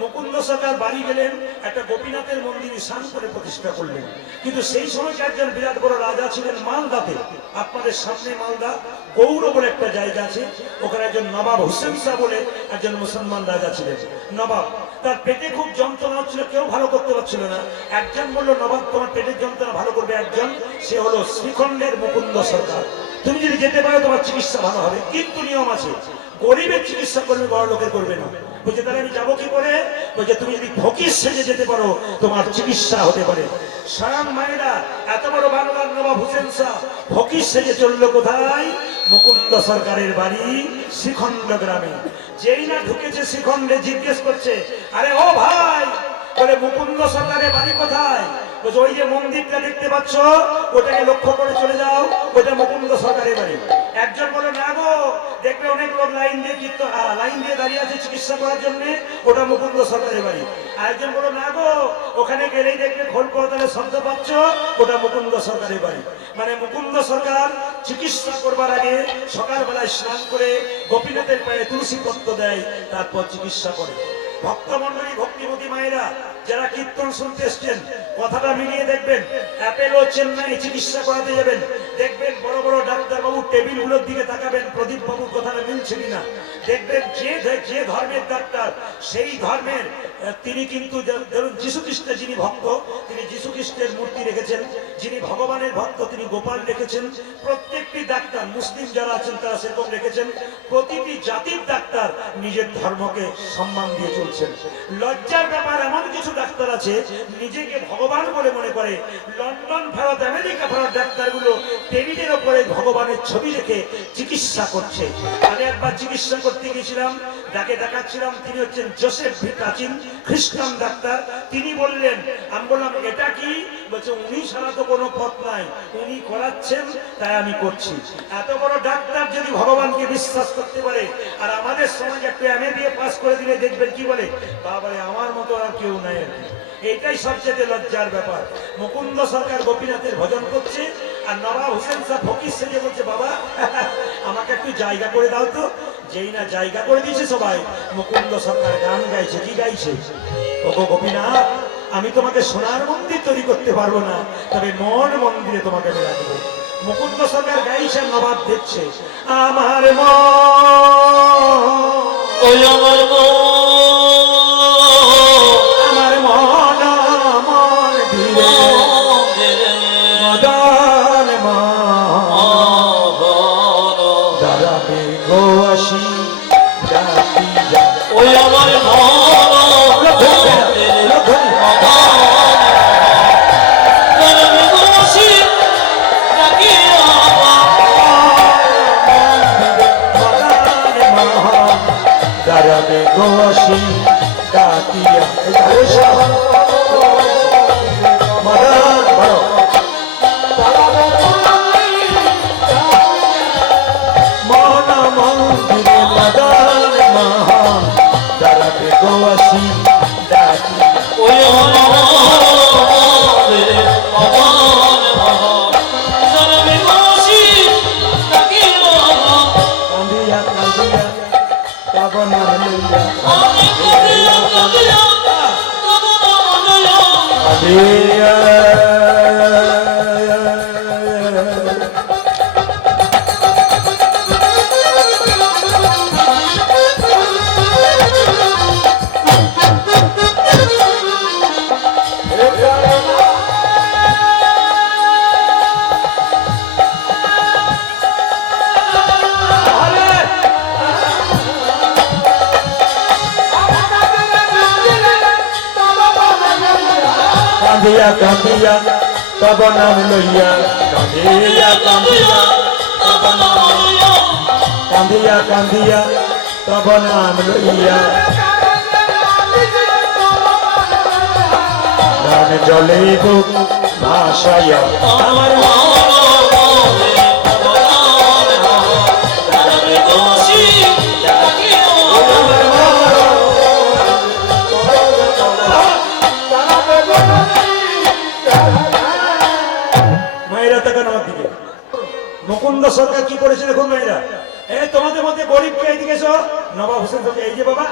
মুকুন্দ সরকার বাড়ি গেলেন, একটা গোপীনাথের মন্দির ঈশান করে প্রতিষ্ঠা করলেন। কিন্তু সেই সময় একজন বিরাট বড় রাজা ছিলেন মালদাতে। আপনাদের সামনে মালদা গৌর বলে একটা জায়গা আছে, ওখানে একজন নবাব হোসেন শাহ বলে একজন মুসলমান রাজা ছিলেন। নবাব, তার পেটে খুব যন্ত্রণা হচ্ছিল, কেউ ভালো করতে পারছিল না। একজন বললো, নবাব তোমার পেটের যন্ত্রণা ভালো করবে একজন, সে হলো শ্রীখণ্ডের মুকুন্দ সরকার। তুমি যদি যেতে পারো তোমার চিকিৎসা ভালো হবে, কিন্তু নিয়ম আছে, গরিবের চিকিৎসা করবে, বড় লোকের করবে না। বলছে তাহলে আমি যাবো কি করে? বলছে তুমি যদি ফকির সেজে যেতে পারো তোমার চিকিৎসা হতে পারে। স্বয়ং মায়েরা এত বড় বাংলার নবাব হোসেন শাহ ফকির সেজে চললো কোথায়? মুকুন্দ সরকারের বাড়ি শ্রীখণ্ড গ্রামে। যেই না ঢুকেছে শ্রীখণ্ডে, জিজ্ঞেস করছে, আরে ও ভাই, বলে মুকুন্দ সরকারের বাড়ি কোথায়? বলছে ওই যে মন্দিরটা দেখতে পাচ্ছ, ওটাকে লক্ষ্য করে চলে যাও, ওটা মুকুন্দ সরকারের বাড়ি। একজন বলে না গো, দেখবে অনেক লোক লাইন দিয়ে দাঁড়িয়ে আছে চিকিৎসা করার জন্য, ওটা মুকুন্দ সরকারের বাড়ি। আরেকজন বলো না গো, ওখানে গেলেই দেখবে খোল করতালে শব্দ পাচ্ছ, ওটা মুকুন্দ সরকারের বাড়ি। মানে মুকুন্দ সরকার চিকিৎসা করবার আগে সকালবেলায় স্নান করে গোপীনাথের পায়ে তুলসী পত্র দেয়, তারপর চিকিৎসা করে। ভক্তমন্ডলী, ভক্তিমতী মায়েরা যারা কীর্তন শুনতে এসছেন, কথাটা মিলিয়ে দেখবেন। অ্যাপেলো চেন্নাই চিকিৎসা করাতে যাবেন, দেখবেন বড় বড় ডাক্তারবাবু টেবিলগুলোর দিকে তাকাবেন, প্রদীপ বাবুর কথাটা মিলছে কিনা। দেখবেন যে ধর্মের ডাক্তার, সেই ধর্মের তিনি কিন্তু ধরুন যীশু খ্রিস্টের যিনি ভক্ত, তিনি যীশু খ্রিস্টের মূর্তি রেখেছেন। যিনি ভগবানের ভক্ত, তিনি গোপাল রেখেছেন। প্রত্যেকটি ডাক্তার, মুসলিম যারা আছেন তারা সেরকম রেখেছেন। প্রতিটি জাতির ডাক্তার নিজের ধর্মকে সম্মান দিয়ে চলছেন। লজ্জার ব্যাপার, এমন কিছু ডাক্তার আছে নিজেকে ভগবান বলে মনে করে। লন্ডন, ভারত, আমেরিকা, ভারত ডাক্তারগুলো টেবিলের ওপরে ভগবানের ছবি রেখে চিকিৎসা করছে। আমি একবার চিকিৎসা করতে গিয়েছিলাম, যাকে দেখাচ্ছিলাম তিনি হচ্ছেন জোসেফ ভি প্রাচীন, খ্রিস্টান ডাক্তার। তিনি বললেন, আমি বললাম এটা কি? বলছে উনি ছাড়া তো কোনো পথ নাই, উনি করাচ্ছেন তাই আমি করছি। এত বড় ডাক্তার যদি ভগবানকে বিশ্বাস করতে পারে, আর আমাদের সমাজে একটু MA পাস করে দিলে দেখবেন কি বলে, বাবারে আমার মতো আর কেউ নাই। এইটাই সবচেয়ে লজ্জার ব্যাপার। মুকুন্দ সরকার গোপীনাথের ভজন করছে, আর নবাব হোসেন শাহ ফকির সেজে বলছে, বাবা আমাকে একটু জায়গা করে দাও তো। যেই না জায়গা করে দিয়েছে সবাই, মুকুন্দ সরকার গান গাইছে। কি গাইছে? ওগো গোপীনাথ, আমি তোমাকে সোনার মন্দির তৈরি করতে পারবো না, তবে মন মন্দিরে তোমাকে আমি রাখবো। মুকুন্দ সরকার গাইছে, নবাব দেখছে। আমার মন, ওই আমার মন, আমার মন মন্দিরে মদন দাঁড়াবে গো আসি ডাকি যা। ওই আমার দাঁড়াবে গো আসি ডাকিয়া। মদন বড় মন মন্দিরে মদন মহা দাঁড়াবে গো আসি ডাকি। ওই কান্দিয়া কান্দিয়া তব নাম লইয়া, কান্দিয়া কান্দিয়া কান্দিয়া তব নাম লইয়া, কান্দিয়া কান্দিয়া তব নাম লইয়া, কান্দিয়া কান্দিয়া তব নাম লইয়া, প্রাণ জলে বুক ভাসাইয়া আমার মুকুন্দ সরকার কি করেছে দেখুন মেয়েরা। তোমাদের মধ্যে গরিবকে এইদিকে এসো। নবাব হোসেন এই যে বাবা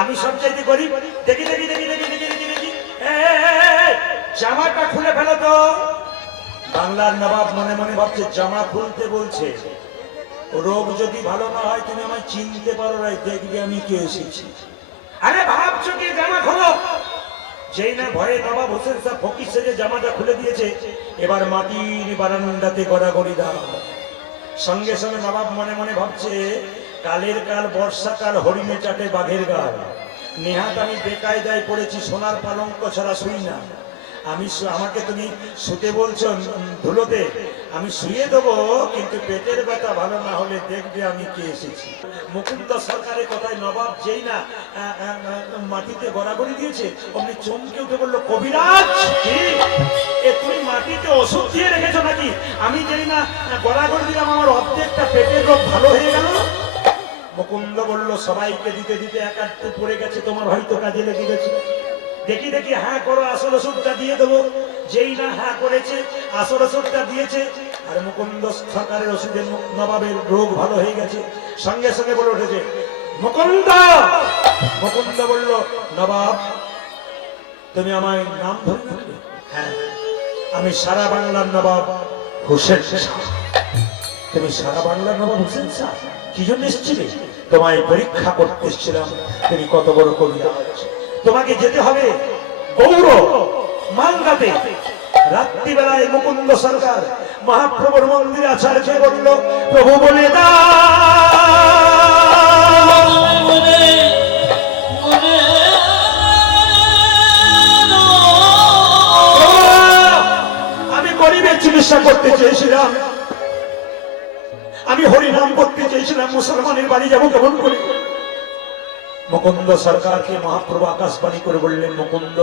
আমি সব চাইতে গরিব। দেখি দেখি দেখি দেখি দেখি দেখি দেখি জামাটা খুলে ফেলো তো। বাংলার নবাব মনে মনে ভাবছে জামা খুলতে বলছে, রোগ যদি ভালো না হয় তুমি আমায় চিনতে পারো না, দেখবে আমি কে এসেছি। আরে ভাবছো কি, জামা খোলো। যেই না ভয়ে নবাব হোসেন শাহ ফকির সেজে জামাটা খুলে দিয়েছে, এবার মাটির বারান্দাতে গড়াগড়ি দাও। সঙ্গে সঙ্গে নবাব মনে মনে ভাবছে, কালের কাল বর্ষাকাল হরিণে চাটে বাঘের গাল। নেহাত আমি বেকায়দায় পড়েছি, সোনার পালঙ্ক ছাড়া শুই না। আমাকে তুমি শুতে বলছো ধুলোতে, আমি শুয়ে দেবো, কিন্তু পেটের ব্যথা ভালো না হলে দেখবে আমি কে এসেছি। মুকুন্দ সরকারের কথায় নবাব যেই না মাটিতে গড়াগড়ি দিয়েছে, অমনি চমকে উঠে বললো, কবিরাজ তুমি মাটিতে ওষুধ দিয়ে রেখেছো নাকি? আমি যেই না গড়াগড়ি দিলাম আমার অর্ধেকটা পেটের রোগ ভালো হয়ে গেল। মুকুন্দ বলল, সবাইকে দিতে দিতে একাত্তে পড়ে গেছে, তোমার হয়তো কাজে লেগে গেছে। দেখি দেখি হ্যাঁ করো, আসল ওষুধটা দিয়ে দেবো। যেই না হ্যাঁ করেছে, আসল ওষুধটা দিয়েছে, আর মুকুন্দ সরকারের ওষুধে নবাবের রোগ ভালো হয়ে গেছে। সঙ্গে সঙ্গে বলে উঠেছে, মুকুন্দ। মুকুন্দ বলল, নবাব তুমি আমায় নাম ধরে রাখলে? হ্যাঁ, আমি সারা বাংলার নবাব হোসেন শাহ। তুমি সারা বাংলার নবাব হোসেন শাহ? কি জন্য এসেছিলে? তোমায় পরীক্ষা করতে এসেছিলাম, তুমি কত বড় কবিরাজ। তোমাকে যেতে হবে গৌর মালদাতে। রাত্রিবেলায় মুকুন্দ সরকার মহাপ্রভুর মন্দিরে আচার্য বলল, প্রভু বলে আমি গরিবের চিকিৎসা করতে চেয়েছিলাম, আমি হরিনাম করতে চেয়েছিলাম, মুসলমানের বাড়ি যাবো কেমন করে? মুকুন্দ সরকারকে মহাপ্রভু আকাশবাণী করে বললেন, মুকুন্দ,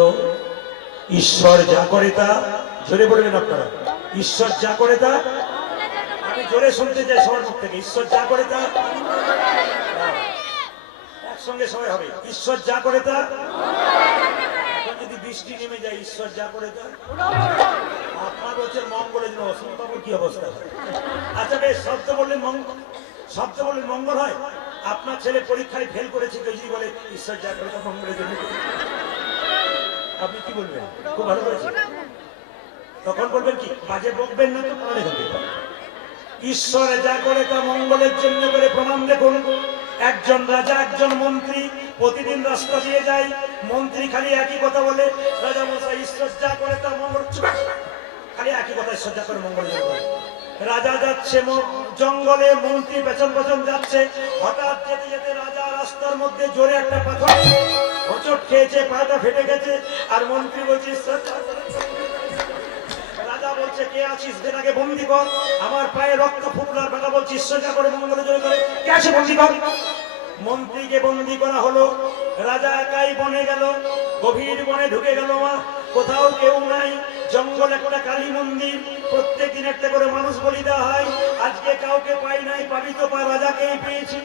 ঈশ্বর যা করে তা, জোরে বলবেন আপনারা, ঈশ্বর যা করে তা, আমি জোরে শুনতে চাই সবার মুখ থেকে, ঈশ্বর যা করে তা, একসঙ্গে সবাই হবে, ঈশ্বর যা করে তা। এখন যদি বৃষ্টি নেমে যায়, ঈশ্বর যা করে তা, আপনার বলছেন মঙ্গলের জন্য, অসম্ভবের কি অবস্থা? আচ্ছা বেশ, শব্দ বললেন মঙ্গল হয়। আপনার ছেলে পরীক্ষায় ফেল করেছে, কেউ যদি বলে ঈশ্বর যা করে তা মঙ্গলের জন্য, আপনি কি বলবেন? খুব ভালো করেছে। তখন বলবেন কি, বাজে বকবেন না তো, ঈশ্বর যা করে তা মঙ্গলের জন্য করে। প্রমাণ দেখুন, একজন রাজা একজন মন্ত্রী প্রতিদিন রাস্তা দিয়ে যায়, মন্ত্রী খালি একই কথা বলে, রাজা মশাই ঈশ্বর যা করে তা মঙ্গল, খালি একই কথা, ঈশ্বর যা করে মঙ্গলের জন্য করে। রাজা যাচ্ছে জঙ্গলে, মন্ত্রী পেছন পেছন যাচ্ছে। হঠাৎ যেতে যেতে রাজা রাস্তার মধ্যে জোরে একটা পাথর হোঁচট খেয়েছে, পাটা ফেটে গেছে, আর মন্ত্রী বলছে রাজা বলছে, কে আছিস, বেটাকে বন্দি কর, আমার পায়ে রক্ত ফুটলো। আর বেটা বলছে ঈশ্বর যা করে মঙ্গলের জন্য করে, কে আছে বন্দি কর। মন্ত্রীকে বন্দি করা হলো। রাজা একাই বনে গেল, গভীর বনে ঢুকে গেল, কোথাও কেউ নাই। জঙ্গল একটা কালী মন্দির, প্রত্যেক দিন একটা করে মানুষ বলি দেওয়া হয়। আজকে কাউকে পাই নাই, পাবি তো পা, রাজাকেই পেয়েছি।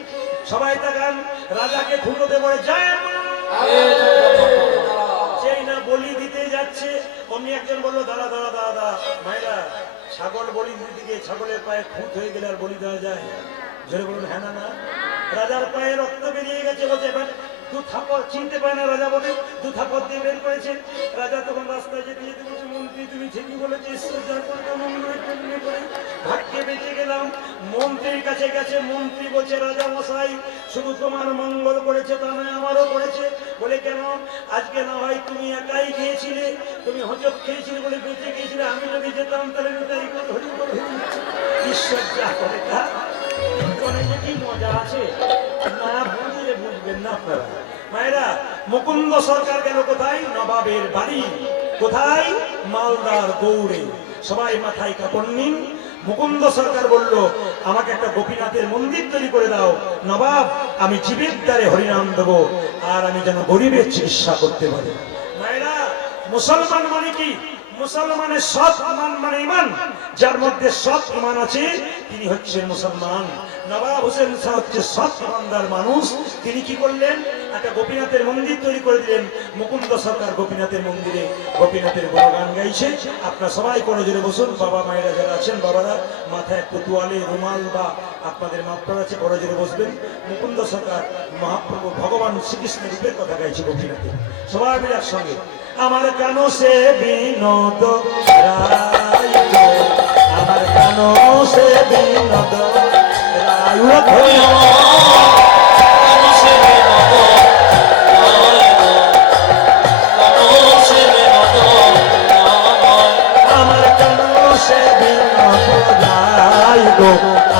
সবাই তাকান, রাজাকে খুঁটোতে পড়ে যায়। সেই না বলি দিতে যাচ্ছে, অমনি একজন বললো, দাঁড়া দাঁড়া দাঁড়া দাঁড়া, মায়েরা ছাগল বলি দিতে গিয়ে ছাগলের পায়ে খুঁত হয়ে গেলে আর বলি দেওয়া যায়? জোরে বলুন হ্যাঁ না না। রাজার পায়ে রক্ত বেরিয়ে গেছে, বলছে এবার দু থাপড়, চিনতে পারে না রাজা বলে, দু থাপড় দিয়ে বের করেছে। রাজা তখন রাস্তায় যেতে যেতে বলছে, মন্ত্রী তুমি ঠিকই বলেছো, ঈশ্বর যা করে মঙ্গলের জন্য করে, ভাগ্যে বেঁচে গেলাম। মন্ত্রীর কাছে গেছে, মন্ত্রী বলছে, রাজা মশাই শুধু তোমার মঙ্গল করেছে তা নয়, আমারও করেছে। বলে কেন? আজকে না হয় তুমি একাই গিয়েছিলে, তুমি হজব খেয়েছিলে বলে বেঁচে গিয়েছিলে, আমি যদি যেতাম তাহলে ঈশ্বর যা করে তা। কি মজা আছে না, বুঝলে বুঝবেন না আপনারা। মায়েরা, মুকুন্দ সরকার গেল কোথায়? নবাবের বাড়ি। কোথায়? মালদার গৌড়ে। সবাই মাথায় কাপড় নিন। মুকুন্দ সরকার বলল, আমাকে একটা গোপীনাথের মন্দির তৈরি করে দাও নবাব, আমি জীবের দ্বারে হরিনাম দেবো, আর আমি যেন গরিবের চিকিৎসা করতে পারি। মায়েরা, মুসলমান মানে কি? মুসলমানের সৎ ইমান মানে ইমান, যার মধ্যে সৎ ইমান আছে তিনি হচ্ছেন মুসলমান। নবাব হোসেন শাহ হচ্ছে সৎ ইমানদার মানুষ। তিনি কি করলেন? একটা গোপীনাথের মন্দির তৈরি করে দিলেন। মুকুন্দ সরকার গোপীনাথের মন্দিরে গোপীনাথের গুণগান গাইছে। আপনারা সবাই করে জোরে বসুন। বাবা মায়েরা যারা আছেন, বাবারা মাথায় একটু তোয়ালে, রুমাল বা আপনাদের মাত্রার আছে, বড় জোরে বসবেন। মুকুন্দ সরকার মহাপ্রভু ভগবান শ্রীকৃষ্ণের রূপের কথা গাইছে গোপীনাথে। সবাই মিলে একসঙ্গে। আমার কানো সে বিনোদ রায় গো, আমার কানো সে বিনোদ রায় ধরি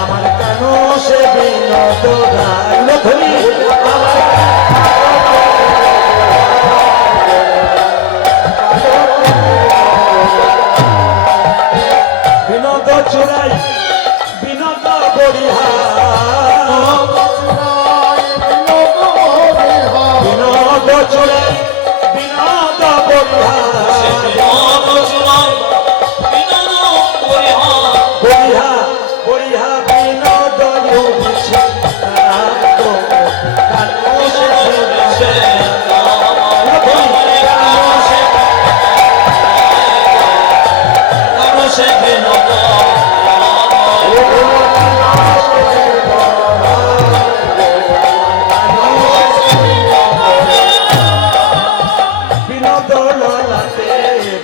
আমার কানো সে বিনোদ রায় ধরি বিনোদ চুরাই বিনোদ বরিহা বিনোদ চুরাই বিনোদ বরিহা বরিহা বরিহা বিনোদ লুছে কানো সে বিনোদ ললাতে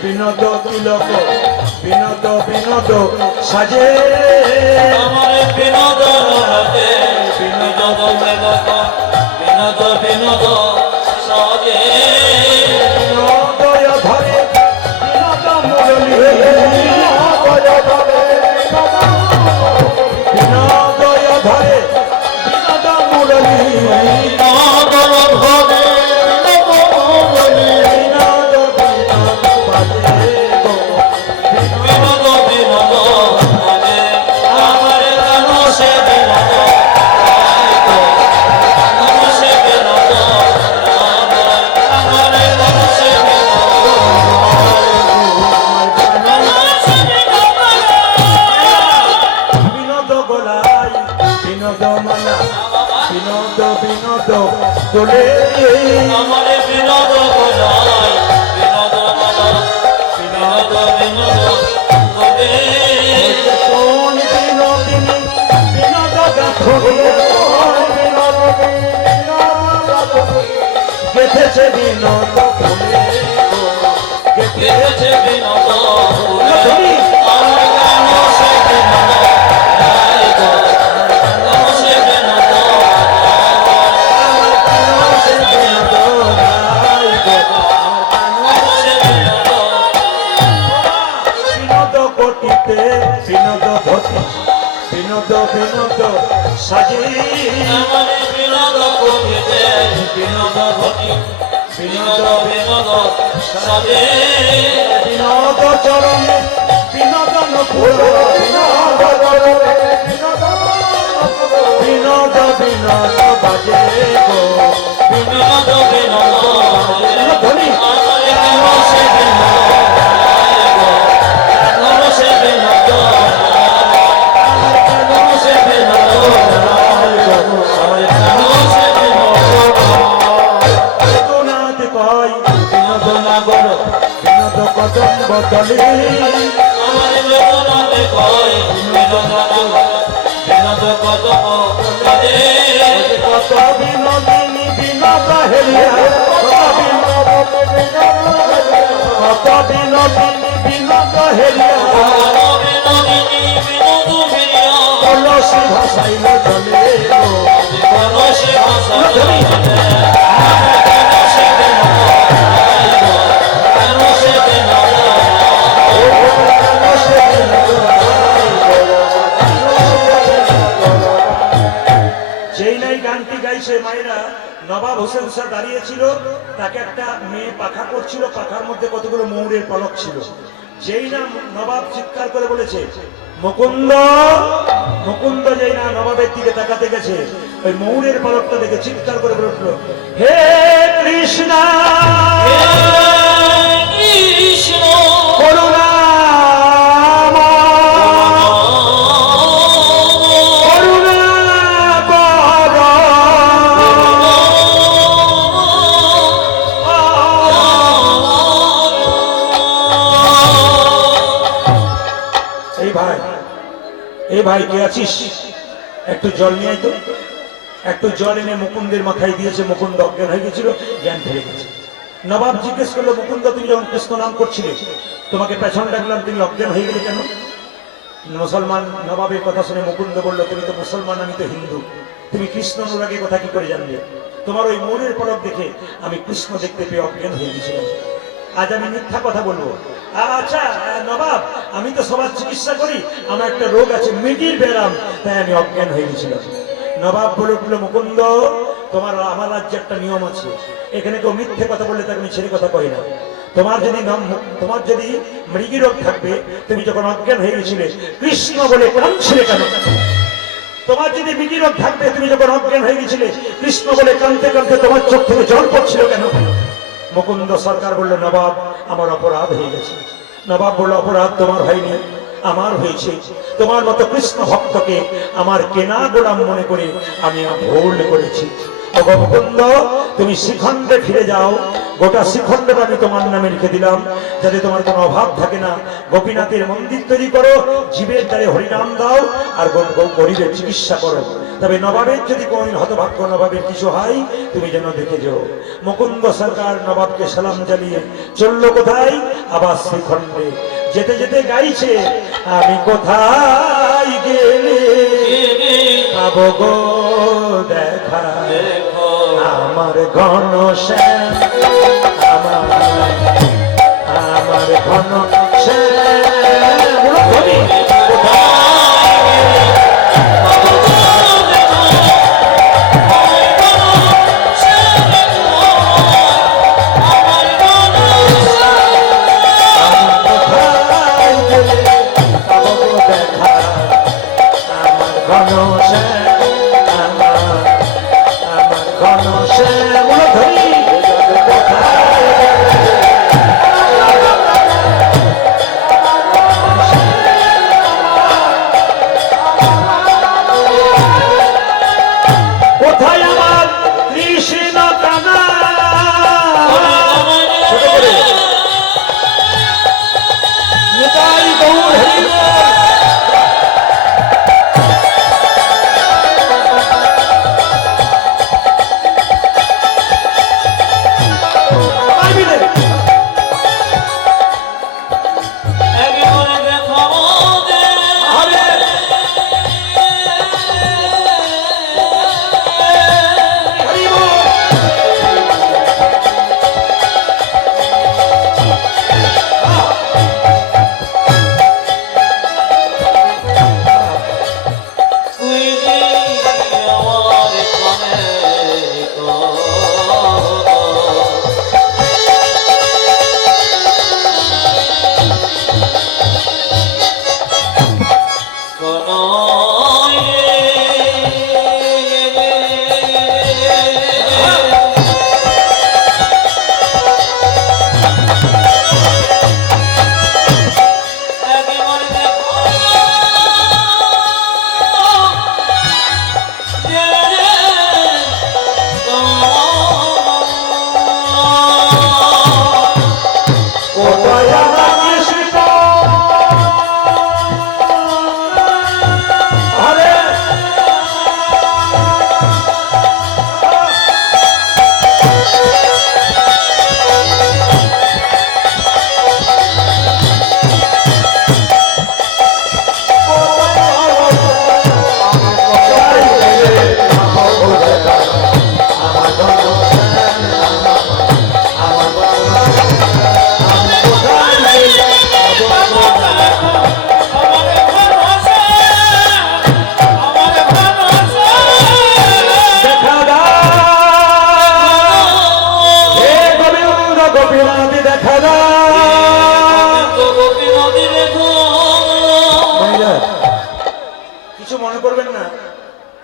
বিনোদ তিলক বিনোদ বিনোদ সাজে আমার বিনোদ ললাতে বিনোদ তিলক বিনোদ বিনোদ সাজে বিনোদয় ধরে বিনোদ মুরলী বিনোদয় ধরে বিনোদ মুরলী বিনোদ ভবে বিনোদ বিনোদ বাজে গো বিনোদ বিনোদ সাজে আমার কানো সে বিনোদ কানো সে বিনোদ আমার কানো সে বিনোদ গোলাই বিনোদ মালা বিনোদ বিনোদ তোলে আমার বিনোদ গোলাই বিনোদ মালা বিনোদ বিনোদ তোলে কোন বিনোদিনী বিনোদ গাথরে গেথেছে বিনোদ ফুলে গেছে বিনোদ ধরি আমার কানো সে বিনোদ কানো সে বিনোদ কানো সে বিনোদ বিনোদ কোটিতে বিনোদ ধতি বিনোদ বিনোদ সাজি আমার বিনোদ করিতে বিনোদ ঘটি বিনোদ বিনোদ সাজে বিনোদ চরণে বিনোদন ফুল বিনোদ বিনোদ বাজে গো বিনোদ বিনোদ ধরি আমার কানো সে বিনোদ কানো সে বিনোদ কানো সে বিনোদ আমার কানো সে বিনোদ রঘুনাথ কয় বিনোদ নাগর বিনোদ কদম বদলি আমার বেদনাতে কয় বিনোদ নাগর বিনোদ কত কাজে কত বিনোদিনী বিনোদ হেরিয়া কত বিনোদিনী বিনোদ হেরিয়া বিনোদিনী বিনোদ প্রিয় কলসি ভাসাইল জলে গো কানো সে ভাষা কানো সে বিনোদ কানো সে বিনোদ যেই নাই গানটি গাইছে মায়েরা, নবাব হোসেন শাহ দাঁড়িয়েছিল, তাকে একটা মেয়ে পাখা করছিল, পাখার মধ্যে কতগুলো ময়ূরের পলক ছিল। যেই না নবাব চিৎকার করে বলেছে মুকুন্দ, মুকুন্দ যেই না নবাবের দিকে তাকাতে গেছে, ওই ময়ূরের পলকটা দেখে চিৎকার করে বলে উঠল, হে কৃষ্ণ কৃষ্ণ করুণা এই ভাই কে আছিস? একটু জল নিয়ে আয় তো। একটু জল এনে মুকুন্দের মাথায় দিয়েছে, মুকুন্দ অজ্ঞান হয়ে গেছিল, জ্ঞান ফিরে গেছে। নবাব জিজ্ঞেস করলো, মুকুন্দ তুমি যখন কৃষ্ণ নাম করছিলে, তোমাকে পেছন ডাকলাম, তুমি অজ্ঞান হয়ে গেলে কেন? মুসলমান নবাবের কথা শুনে মুকুন্দ বললো, তুমি তো মুসলমান, আমি তো হিন্দু, তুমি কৃষ্ণ অনুরাগের কথা কি করে জানলে? তোমার ওই মনের পলক দেখে আমি কৃষ্ণ দেখতে পেয়ে অজ্ঞান হয়ে গেছিলাম। আজ আমি মিথ্যা কথা বলবো? আচ্ছা নবাব, আমি তো সবার চিকিৎসা করি, আমার একটা রোগ আছে, মেডির ব্যারাম, তাই আমি অজ্ঞান হয়ে গেছিলাম। নবাব বলে উঠলো, মুকুন্দ, তোমার আমার রাজ্যে একটা নিয়ম আছে, এখানে কেউ মিথ্যে কথা বললে তাকে আমি ছেড়ে কথা কই না। তোমার যদি মৃগী রোগ থাকবে, তুমি যখন অজ্ঞান হয়ে গেছিলে কৃষ্ণ বলে কাঁদছিলে কেন? তোমার যদি মৃগী রোগ থাকবে, তুমি যখন অজ্ঞান হয়ে গেছিলে কৃষ্ণ বলে কাঁদতে কাঁদতে তোমার চোখ থেকে জল পড়ছিল কেন? মুকুন্দ সরকার বলল, নবাব, আমার অপরাধ হয়ে গেছে। নবাব বলল, অপরাধ তোমার হয়নি, আমার হয়েছে। তোমার মতো কৃষ্ণ ভক্তকে আমার কেনা গোলাম মনে করে আমি ভুল করেছি। মুকুন্দ, তুমি শ্রীখণ্ডে ফিরে যাও, গোটা শ্রীখণ্ডটা আমি তোমার নামে লিখে দিলাম, যাতে তোমার কোনো অভাব থাকে না। গোপীনাথের মন্দির তৈরি করো, জীবের দ্বারে হরিনাম দাও, আর গরিবের চিকিৎসা করো। তবে নবাবের যদি কোনদিন হতভাগ্য নবাবের কিছু হয়, তুমি যেন দেখে যাও। মুকুন্দ সরকার নবাবকে সালাম জানিয়ে চললো কোথায়? আবার শ্রীখণ্ডে। যেতে যেতে গাইছে, আমি কোথায় গেলে পাবো গো দেখা আমার ঘন শ্যাম, আমার ঘন শ্যাম।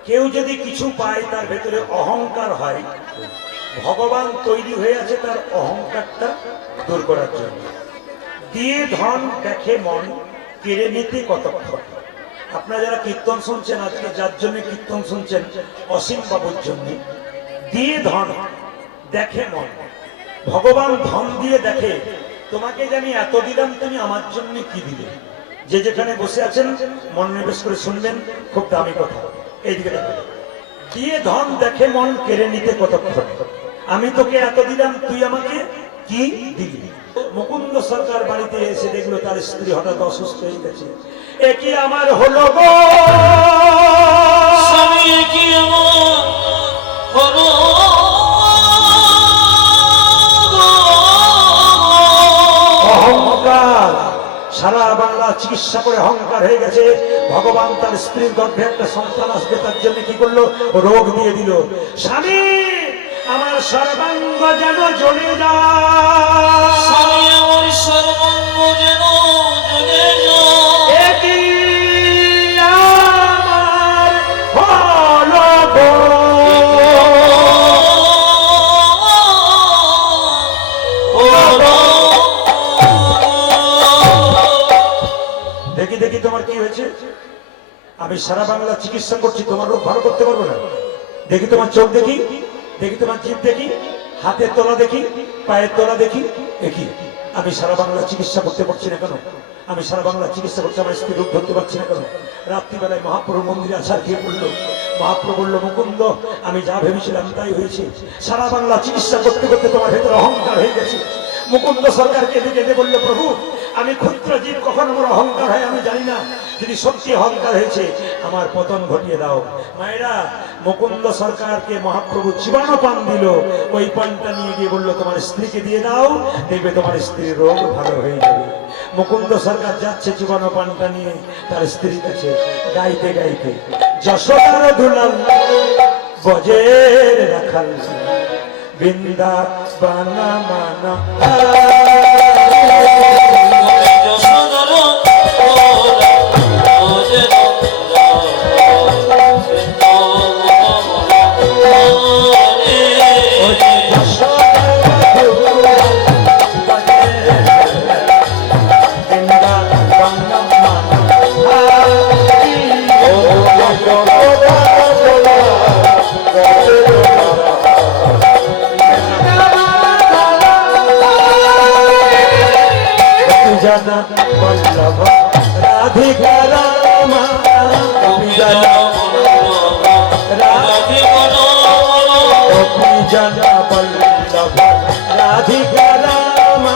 কেউ যদি কিছু পায় তার ভেতরে অহংকার হয়, ভগবান তৈরি হয়ে আছে তার অহংকারটা দূর করার জন্য। দিয়ে ধন দেখে মন, কেড়ে নিতে কতক্ষণ। আপনারা যারা কীর্তন শুনছেন আজকে, যার জন্য কীর্তন শুনছেন, অসীম বাবুর জন্য। দিয়ে ধন দেখে মন, ভগবান ধন দিয়ে দেখে তোমাকে যে আমি এত দিলাম, তুমি আমার জন্য কি দিলে। যে যেখানে বসে আছেন মনোনিবেশ করে শুনবেন, খুব দামি কথা। এইদিকে দেখো। দিয়ে ধন দেখে মন কেড়ে নিতে কতক্ষণ, আমি তোকে এত দিলাম, তুই আমাকে কি দিবি? মুকুন্দ সরকার বাড়িতে এসে দেখলো তার স্ত্রী হঠাৎ অসুস্থ হয়ে গেছে। এ কি আমার হলো গো স্বামী, কি আমার হলো গো? অহংকার সারা বাংলা চিকিৎসা করে অহংকার হয়ে গেছে। ভগবান তার স্ত্রীর গর্ভে একটা সন্তান আসবে তার জন্য কি করলো, রোগ দিয়ে দিল। স্বামী আমার সর্বাঙ্গ যেন জ্বলে যায়, স্বামী, আমার সর্বাঙ্গ যেন জ্বলে যায়। এ কি আমার হলো গো? দেখি দেখি তোমার কি হয়েছে? আমি সারা বাংলা চিকিৎসা করছি, তোমার রোগ ভালো করতে পারবো না। দেখি তোমার চোখ দেখি, দেখি তোমার জিভ দেখি, হাতের তলা দেখি, পায়ের তলা দেখি। দেখি আমি সারা বাংলা চিকিৎসা করতে পারছি না কেন? আমি সারা বাংলা চিকিৎসা করছি, আমার স্ত্রী রোগ ধরতে পারছি না কেন? রাত্রিবেলায় মহাপ্রভুর মন্দিরে আসার খেয়ে পড়লো। মহাপ্রভু বললো, মুকুন্দ আমি যা ভেবেছিলাম তাই হয়েছে। সারা বাংলা চিকিৎসা করতে করতে তোমার ভেতরে অহংকার হয়ে গেছে। মুকুন্দ সরকার কেঁদে কেঁদে বললো, প্রভু আমি ক্ষুদ্র জীব, কখন আমার অহংকার হয় আমি জানি না, যদি সত্যি অহংকার হয়েছে আমার পতন ঘটিয়ে দাও। মায়েরা, মুকুন্দ সরকারকে মহাপ্রভু জীবাণু পান দিল। ওই পানটা নিয়ে গিয়ে বললো, তোমার স্ত্রীকে দিয়ে দাও, দেখবে তোমার স্ত্রীর রোগ ভালো হয়ে যাবে। মুকুন্দ সরকার যাচ্ছে জীবাণু পানটা নিয়ে তার স্ত্রীর কাছে, গাইতে গাইতে, যশোদার দুলাল বজের রাখাল বৃন্দা বানা মানা যশোদার ওরা ওরে জনা বল্লভ রাধিকা রামা, জনা জনা বল্লভ রাধিকা রামা।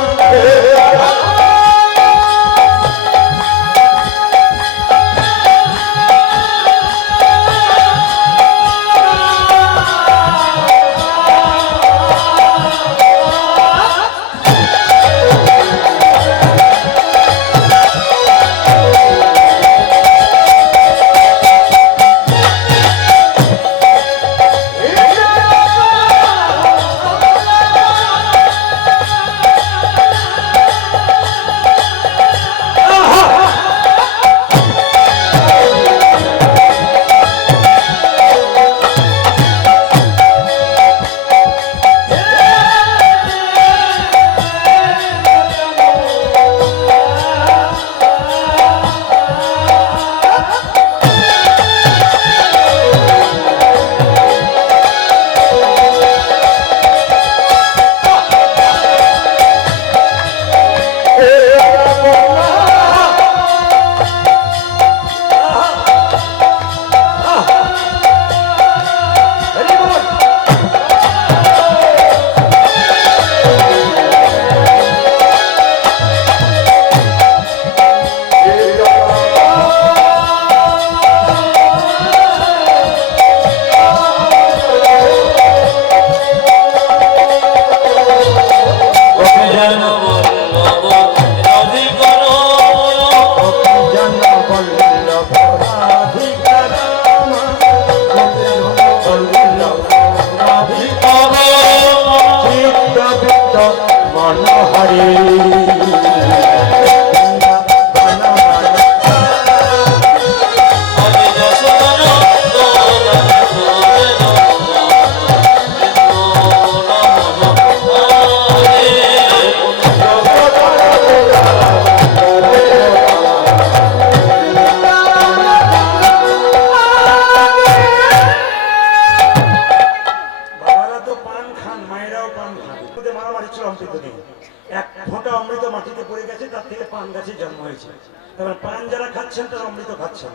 এক ফোঁটা অমৃত মাটিতে পড়ে গেছে, তার থেকে পান গাছে জন্ম হয়েছে। তারপর পান যারা খাচ্ছেন তারা অমৃত খাচ্ছেন,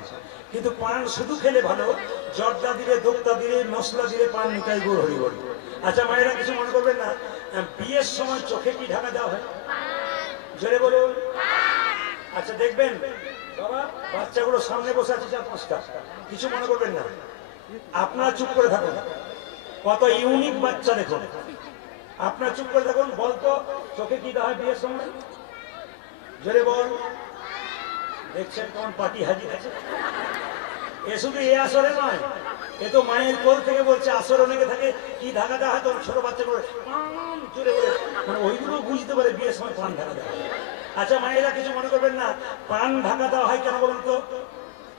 কিন্তু পান শুধু খেলে ভালো, জর্দা দিলে, দোক্তা দিলে, মশলা দিলে পান নিতাই গুড় হরি বলি। আচ্ছা মায়েরা কিছু মনে করবেন না, বিয়ের সময় চোখে কি ঢাকা দেওয়া হয়? জোরে বলুন। আচ্ছা দেখবেন বাবা, বাচ্চাগুলো সামনে বসে আছে 4-5টা, কিছু মনে করবেন না, আপনারা চুপ করে থাকুন। কত ইউনিক বাচ্চা দেখুন, আপনারা চুপ করে থাকুন। বলতো চোখে কি দেওয়া হয় বিয়ের সময়? জোরে বল। দেখছেন কেমন পার্টি হাজির আছে। এ শুধু এ আসরে নয়, এ তো মায়ের কোল থেকে বলছে। আসর অনেকে থাকে কি ঢাকা দেওয়া হয়, তোর ছোট বাচ্চা করে পান জোরে বলে, মানে ওইগুলো বুঝতে পারে বিয়ের সময় পান ঢাকা দেওয়া হয়। আচ্ছা মায়েরা কিছু মনে করবেন না, পান ঢাকা দেওয়া হয় কেন বলুন তো?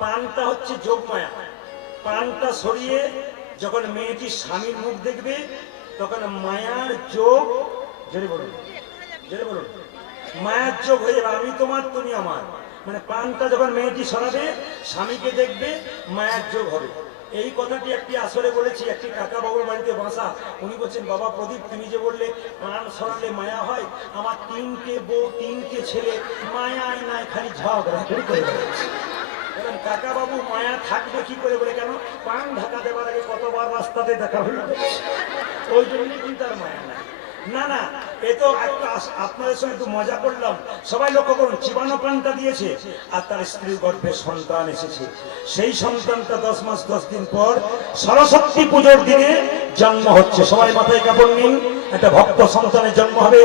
পানটা হচ্ছে যোগমায়া। পানটা সরিয়ে যখন মেয়েটি স্বামীর মুখ দেখবে, তখন মায়ার যোগ, জোরে বলুন, জোরে বলুন, মায়ার যোগ হয়ে যাবে, আমি তোমার তুমি আমার। মানে পানটা যখন মেয়েটি সরাবে, স্বামীকে দেখবে, মায়ার যোগ হবে। এই কথাটি একটি আসরে বলেছি, একটি কাকা বাবুর বাড়িতে বাসা। উনি বলছেন, বাবা প্রদীপ, তুমি যে বললে পান সরালে মায়া হয়, আমার 3টে বউ 3টে ছেলে মায়ায় নাই খালি ঝগড়া করে বেড়াচ্ছে। কাকা বাবু মায়া থাকবে কি করে? বলে কেন, পান ঢাকা দেওয়ার আগে কতবার রাস্তাতে দেখা হলো, ওই জন্য কিন্তু আর মায়া নাই। না না, এ তো একটা আপনাদের সঙ্গে একটু মজা করলাম। সবাই লক্ষ্য করুন, চিবানো পানটা দিয়েছে আর তার স্ত্রীর গর্ভে সন্তান এসেছে। সেই সন্তানটা 10 মাস 10 দিন পর সরস্বতী পুজোর দিনে জন্ম হচ্ছে। সবাই মাথায় কাপড় নিন, একটা ভক্ত সন্তানের জন্ম হবে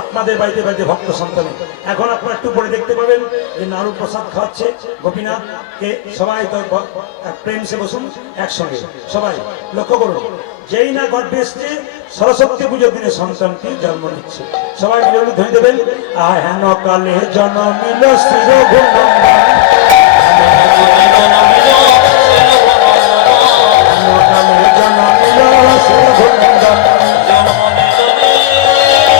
আপনাদের বাড়িতে বাড়িতে ভক্ত সন্তানে। এখন আপনারা একটু পরে দেখতে পাবেন যে নাড়ু প্রসাদ খাওয়াচ্ছে গোপীনাথকে। সবাই তো প্রেম সে বসুন একসঙ্গে, সবাই লক্ষ্য করুন। যেই না গর্ভে এসছে, সরস্বতী পুজোর দিনে সন্তানটি জন্ম নিচ্ছে। সবাই মিলে ধরে দেবেন, হেন কালে জন্মিল শ্রী রঘুনন্দন, হেন কালে জন্মিল শ্রী রঘুনন্দন।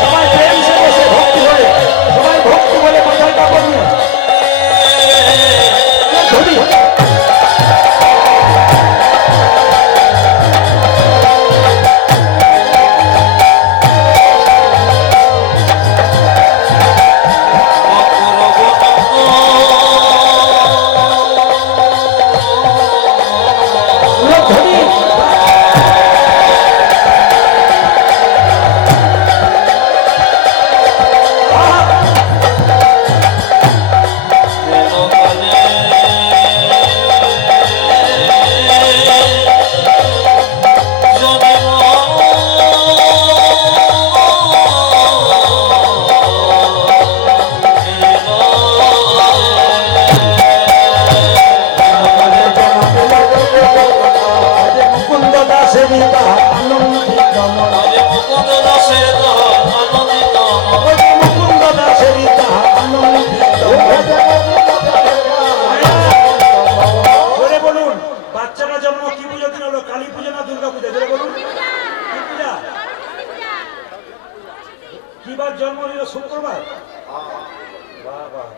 সবাই প্রেম সে বসে ভক্তি বলে, সবাই ভক্তি বলে মাথায় কাপড় নিয়ে ধরি।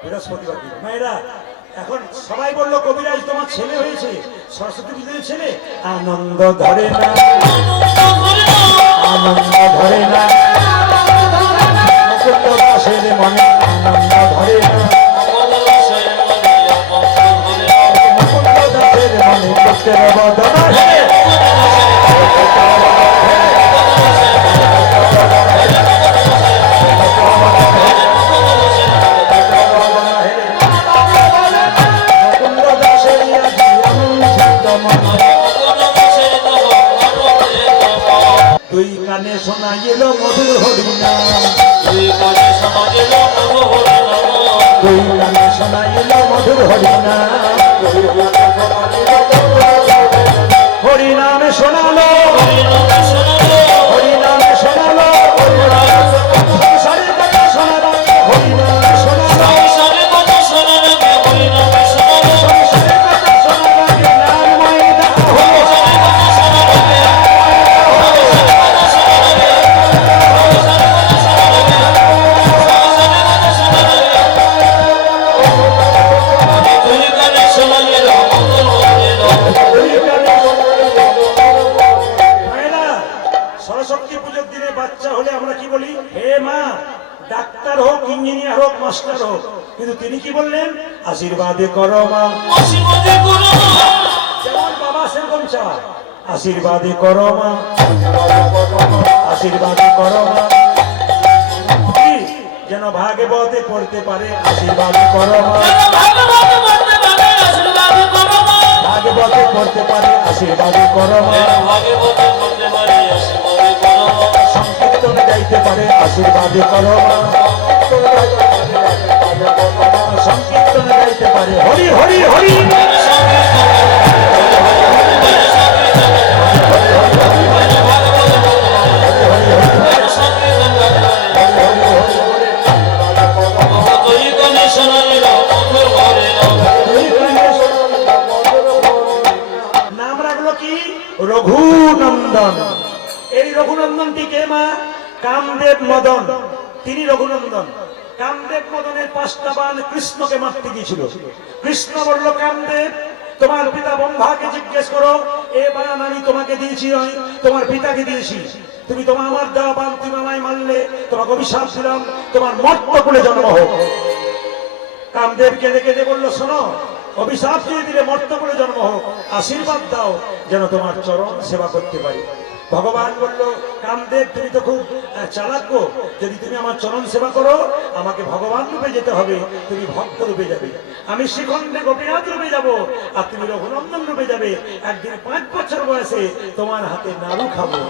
বৃহস্পতিবার দিন। মায়েরা এখন সবাই বললো কবিরাজ তোমার ছেলে হয়েছে, সরস্বতী পুজোর ছেলে। আনন্দ ধরে না, আনন্দ ধরে না, মুকুন্দ দাসের মনে আনন্দ ধরে না, মুকুন্দ দাসের মনে পুত্রের বদনা হে। দুই কানে শোনাইল মধুর হরিনাম, দুই কানে শোনাইল মধুর হরিনাম, হরিনামে শোনালো, হরিনামে শোনালো, সংসারের কথা শোনালো, হরিনামে শোনালো, সংসারের কথা শোনালো, নামময় দেখা হলো। সরস্বতী পুজোর দিনে বাচ্চা হলে আমরা কি বলি? হে মা ডাক্তার হোক, ইঞ্জিনিয়ার হোক, মাস্টার হোক, কিন্তু তিনি কি বললেন? আশীর্বাদে করো মা। আশীর্বাদে করো যেমন বাবা সেরকম চায়, আশীর্বাদে করো মা, আশীর্বাদে করো মা। কি? যেন ভাগবতে পড়তে পারে, আশীর্বাদে করো মা। ভাগবত পড়তে পারে আশীর্বাদে করো মা ভাগবতে পড়তে পারে, আশীর্বাদে করো মা। ভাগবত পড়তে পারে আশীর্বাদে করো মা সংকীর্তনে গাইতে পারে, আশীর্বাদে করো মা। সংকীর্তনে গাইতে পারে, হরি হরি হরি। নাম রাখলো কি? রঘুনন্দন। এই রঘুনন্দনটি কে মা? কামদেব মদন, তিনি রঘুনন্দন। কামদেব মদনের 5টা বাণ কৃষ্ণকে মারতে গিয়েছিল। কৃষ্ণ বলল, কামদেব তোমার পিতা ব্রহ্মাকে জিজ্ঞেস করো, এ বাণ আমি তোমাকে দিয়েছি নয়, তোমার পিতাকে দিয়েছি। তুমি আমার দেওয়া বাণ তুমি আমায় মারলে, তোমাকে অভিশাপ দিলাম, তোমার মর্তকুলে জন্ম হোক। কামদেব কেঁদে কেঁদে বললো, শোনো, অভিশাপ দিয়ে দিলে মর্তকুলে জন্ম হোক, আশীর্বাদ দাও যেন তোমার চরণ সেবা করতে পারি। ভগবান বলল, কামদেব তুমি তো খুব চালাক গো, যদি তুমি আমার চরণ সেবা করো, আমাকে ভগবান রূপে যেতে হবে, তুমি ভক্ত রূপে যাবে, আমি শ্রীখণ্ডে গোপীনাথ রূপে যাব, আর তুমি রঘুনন্দন রূপে যাবে। একদিন 5 বছর বয়সে তোমার হাতে নাড়ু খাবো,